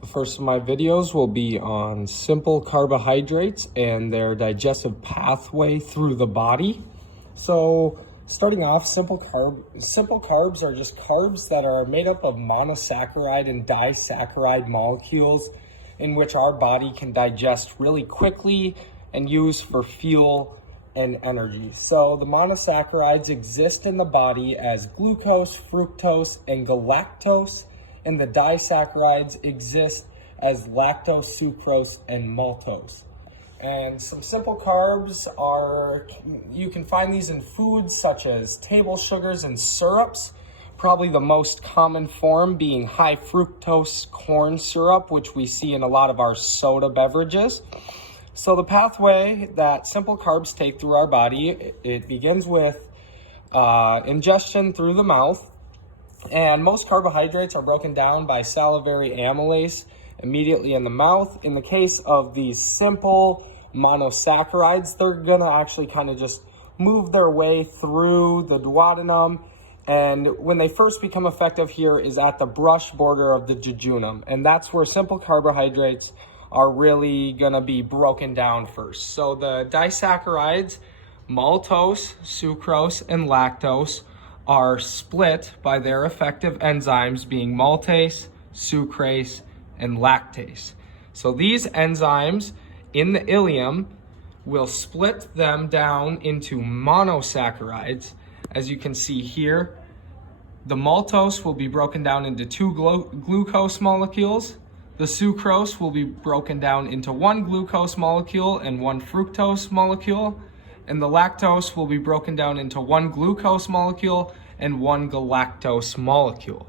The first of my videos will be on simple carbohydrates and their digestive pathway through the body. So starting off, simple carbs are just carbs that are made up of monosaccharide and disaccharide molecules in which our body can digest really quickly and use for fuel and energy. So the monosaccharides exist in the body as glucose, fructose, and galactose, and the disaccharides exist as lactose, sucrose, and maltose. And some simple carbs are, you can find these in foods such as table sugars and syrups, probably the most common form being high fructose corn syrup, which we see in a lot of our soda beverages. So the pathway that simple carbs take through our body, it begins with ingestion through the mouth. And most carbohydrates are broken down by salivary amylase immediately in the mouth. In the case of these simple monosaccharides, they're gonna actually kind of just move their way through the duodenum. And when they first become effective here is at the brush border of the jejunum. And that's where simple carbohydrates are really gonna be broken down first. So the disaccharides, maltose, sucrose, and lactose are split by their effective enzymes being maltase, sucrase, and lactase. So these enzymes in the ileum will split them down into monosaccharides. As you can see here, the maltose will be broken down into two glucose molecules. The sucrose will be broken down into one glucose molecule and one fructose molecule. And the lactose will be broken down into one glucose molecule and one galactose molecule.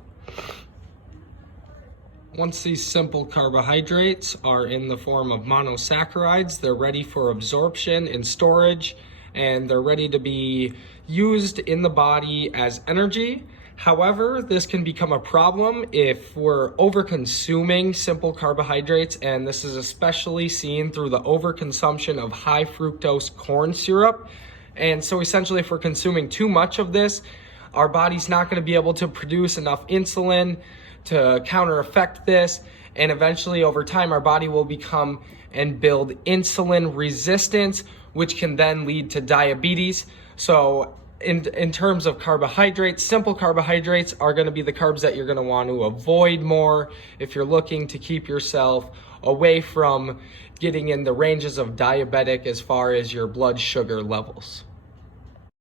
Once these simple carbohydrates are in the form of monosaccharides, they're ready for absorption and storage, and they're ready to be used in the body as energy. However, this can become a problem if we're over-consuming simple carbohydrates, and this is especially seen through the overconsumption of high fructose corn syrup. And so essentially, if we're consuming too much of this, our body's not going to be able to produce enough insulin to counter effect this, and eventually over time our body will become and build insulin resistance, which can then lead to diabetes. So in terms of carbohydrates, simple carbohydrates are going to be the carbs that you're going to want to avoid more if you're looking to keep yourself away from getting in the ranges of diabetic as far as your blood sugar levels.